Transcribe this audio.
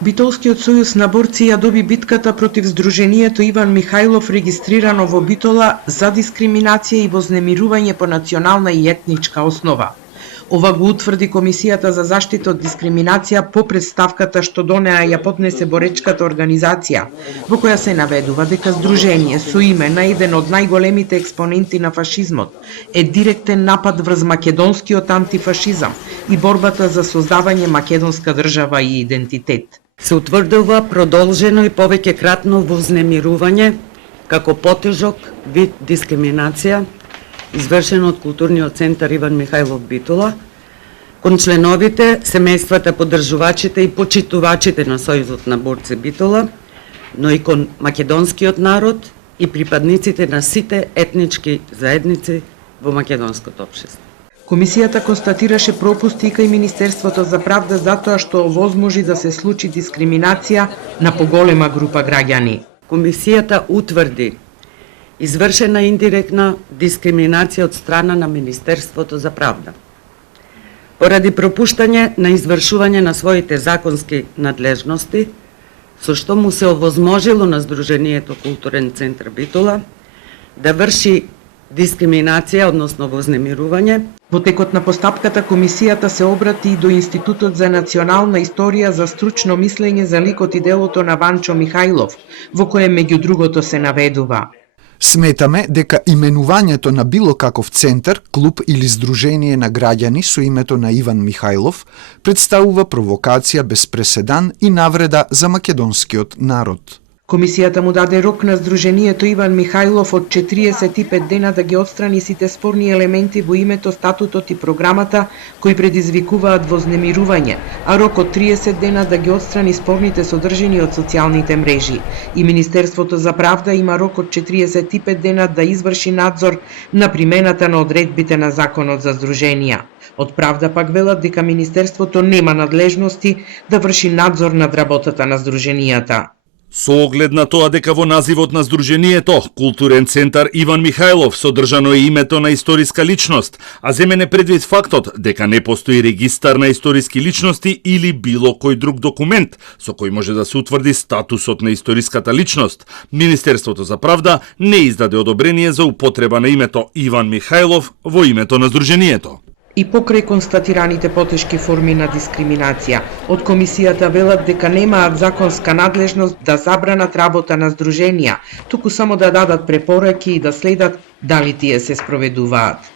Битолскиот сојуз на борци ја доби битката против Сдруженијето Иван Михајлов регистрирано во Битола за дискриминација и вознемирување по национална и етничка основа. Ова го утврди Комисијата за заштита од дискриминација по представката што донеа ја поднесе боречката организација, во која се наведува дека Сдружение со име на еден од најголемите експоненти на фашизмот е директен напад врз македонскиот антифашизам и борбата за создавање македонска држава и идентитет. Се утврдува продолжено и повеќекратно вознемирување како потежок вид дискриминација извршено од Културниот центар Иван Михајлов Битола кон членовите, семејствата, поддржувачите и почитувачите на Сојузот на борци Битола, но и кон македонскиот народ и припадниците на сите етнички заедници во македонското општество. Комисијата констатираше пропусти и кај Министерството за правда затоа што овозможи да се случи дискриминација на поголема група граѓани. Комисијата утврди извршена индиректна дискриминација од страна на Министерството за правда. Поради пропуштање на извршување на своите законски надлежности, со што му се овозможило на Сдруженијето Културен центар Битола да врши дискриминација, односно вознемирување. Во текот на постапката, комисијата се обрати и до Институтот за национална историја за стручно мислење за ликот и делото на Ванчо Михајлов, во кое меѓу другото се наведува: Сметаме дека именувањето на било каков центар, клуб или здружение на граѓани со името на Иван Михајлов представува провокација без преседан и навреда за македонскиот народ. Комисијата му даде рок на Сдруженијето Иван Михајлов од 45 дена да ги отстрани сите спорни елементи во името, статутот и програмата кои предизвикуваат вознемирување, а рок од 30 дена да ги отстрани спорните содржини од социјалните мрежи. И Министерството за правда има рок од 45 дена да изврши надзор на примената на одредбите на Законот за здруженија. Од правда пак велат дека Министерството нема надлежности да врши надзор над работата на здруженијата. Со оглед на тоа дека во називот на Сдруженијето Културен центар Иван Михајлов содржано е името на историска личност, а земене предвид фактот дека не постои регистар на историски личности или било кој друг документ со кој може да се утврди статусот на историската личност, Министерството за правда не издаде одобрение за употреба на името Иван Михајлов во името на Сдруженијето. И покрај констатираните потешки форми на дискриминација, од комисијата велат дека немаат законска надлежност да забранат работа на здруженија, туку само да дадат препораки и да следат дали тие се спроведуваат.